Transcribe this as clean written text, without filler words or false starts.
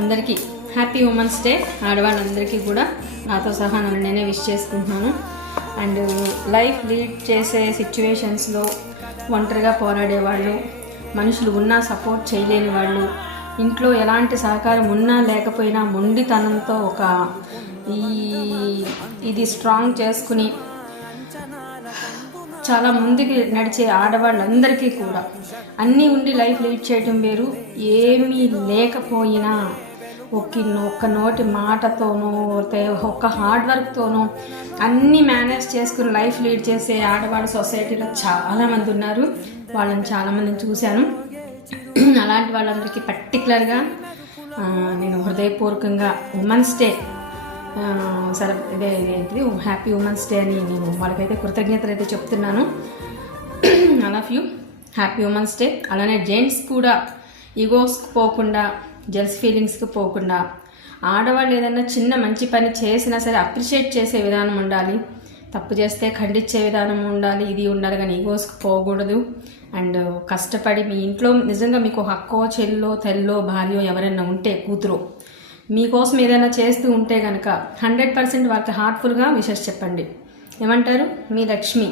అందరికీ happy women's day. ఆడవాళ్ళందరికీ కూడా నాతో సహా నన్ను నేనే విష్ చేసుకుంటున్నాను. అండ్ లైఫ్ లీడ్ చేసే సిచ్యువేషన్స్లో ఒంటరిగా పోరాడేవాళ్ళు, మనుషులు ఉన్నా సపోర్ట్ చేయలేని వాళ్ళు, ఇంట్లో ఎలాంటి సహకారం ఉన్నా లేకపోయినా మొండితనంతో ఇది స్ట్రాంగ్ చేసుకుని చాలా ముందుకు నడిచే ఆడవాళ్ళందరికీ కూడా అన్నీ ఉండి లైఫ్ లీడ్ చేయటం వేరు, ఏమీ లేకపోయినా ఒక్క నోటి మాటతోనో ఒక్క హార్డ్ వర్క్తోనో అన్నీ మేనేజ్ చేసుకుని లైఫ్ లీడ్ చేసే ఆడవాళ్ళ సొసైటీలో చాలామంది ఉన్నారు. వాళ్ళని చాలామందిని చూశాను. అలాంటి వాళ్ళందరికీ పర్టికులర్గా నేను హృదయపూర్వకంగా ఉమెన్స్ డే ఇదేంటిది హ్యాపీ ఉమెన్స్ డే అని నేను వాళ్ళకైతే కృతజ్ఞతలు అయితే చెప్తున్నాను. I love you, happy women's day. అలానే జెంట్స్ కూడా ఈగోస్కి పోకుండా, జెల్స్ ఫీలింగ్స్కి పోకుండా, ఆడవాళ్ళు ఏదైనా చిన్న మంచి పని చేసినా సరే అప్రిషియేట్ చేసే విధానం ఉండాలి, తప్పు చేస్తే ఖండించే విధానం ఉండాలి, ఇది ఉండాలి. కానీ ఈగోస్కి పోకూడదు. అండ్ కష్టపడి మీ ఇంట్లో నిజంగా మీకు ఒక అక్కో చెల్లో తెల్లో భార్యో ఎవరైనా ఉంటే, కూతురు మీకోసం ఏదైనా చేస్తూ ఉంటే కనుక 100% వాళ్ళకి హార్ట్ఫుల్గా విషెస్ చెప్పండి. ఏమంటారు? మీ లక్ష్మి.